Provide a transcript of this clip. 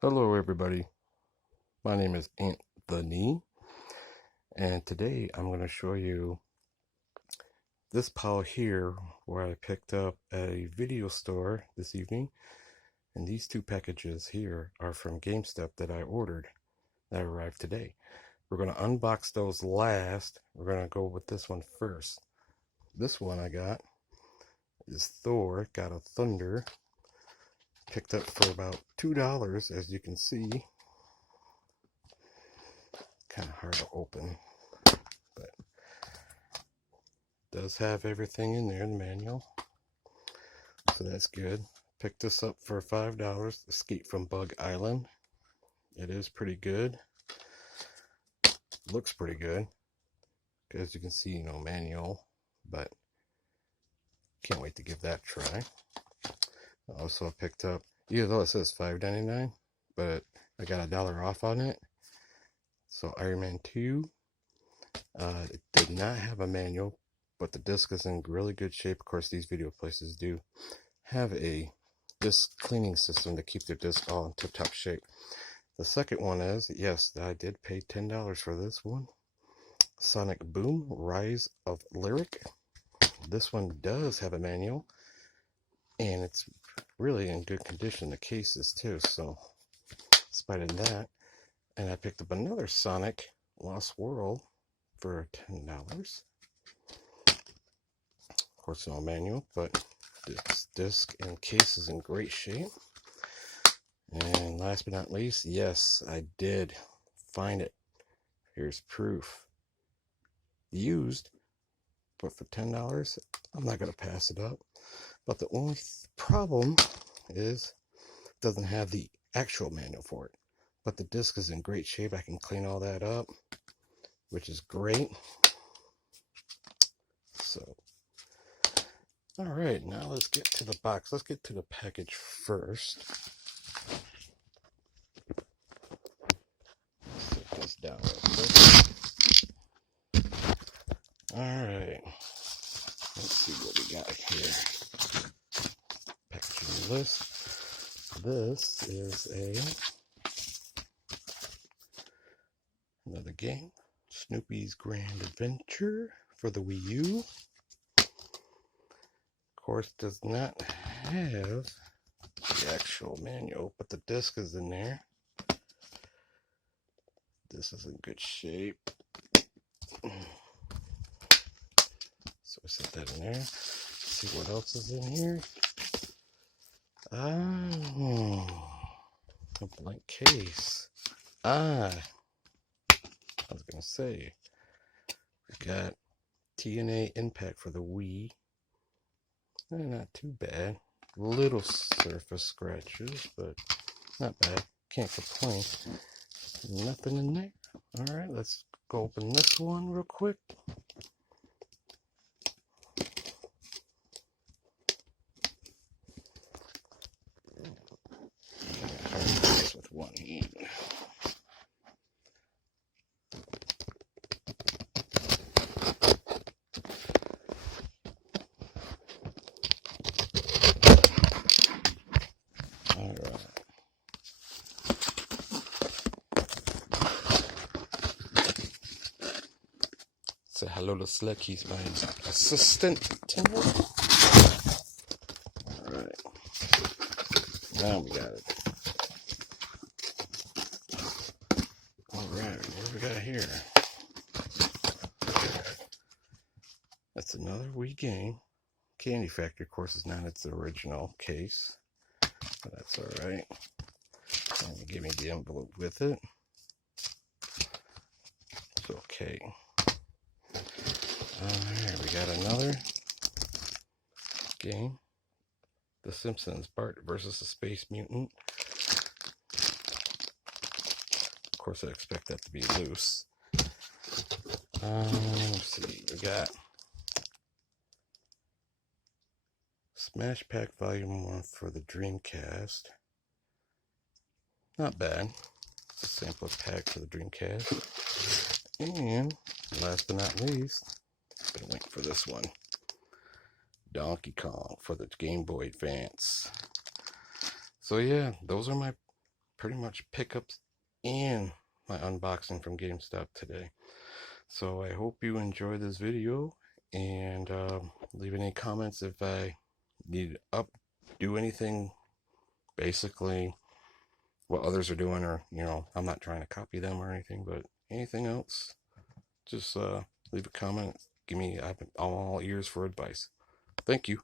Hello, everybody. My name is Anthony, and today I'm going to show you this pile here where I picked up at a video store this evening. And these two packages here are from GameStop that I ordered that arrived today. We're going to unbox those last. We're going to go with this one first. This one I got is Thor, got a Thunder. Picked up for about $2, as you can see. Kind of hard to open, but does have everything in there, the manual, so that's good. Picked this up for $5. Escape from Bug Island. It is pretty good. Looks pretty good. As you can see, manual, but can't wait to give that a try. Also, I picked up, even though it says $5.99, but I got $1 off on it. So Iron Man 2. It did not have a manual, but the disc is in really good shape. Of course, these video places do have a disc cleaning system to keep their disc all in tip-top shape. The second one is, yes, I did pay $10 for this one. Sonic Boom, Rise of Lyric. This one does have a manual, and it's really in good condition. The case is too, so in spite of that. And I picked up another Sonic Lost World for $10. Of course, no manual, but this disc and case is in great shape. And last but not least, yes, I did find it. Here's proof. Used, but for $10, I'm not going to pass it up. But the only problem is it doesn't have the actual manual for it. But the disc is in great shape. I can clean all that up, which is great. So, all right, now let's get to the box. Let's get to the package first. Set this down real quick. All right, let's see what we got here. Packaging list. This is another game, Snoopy's Grand Adventure for the Wii U. Of course, does not have the actual manual, but the disc is in there. This is in good shape. So we set that in there. Let's see what else is in here. Oh, a blank case. I was gonna say, we got TNA Impact for the Wii. Not too bad. Little surface scratches, but not bad. Can't complain. Nothing in there. All right, let's go open this one real quick. With one hand. All right. Say hello to Slick. He's my assistant tonight. All right. Now we got it. All right. What do we got here? That's another Wii game. Candy Factory, of course, is not its original case, but that's all right. And give me the envelope with it. It's okay. Alright, we got another game. The Simpsons, Bart versus the Space Mutant. Of course, I expect that to be loose. Let's see, we got Smash Pack Volume 1 for the Dreamcast. Not bad. It's a sampler pack for the Dreamcast. And last but not least, I'm gonna wait for this one. Donkey Kong for the Game Boy Advance. So yeah, those are my pretty much pickups and my unboxing from GameStop today. So I hope you enjoy this video, and leave any comments if I need to do anything, basically what others are doing, or I'm not trying to copy them or anything, but anything else, just leave a comment. I'm all ears for advice. Thank you.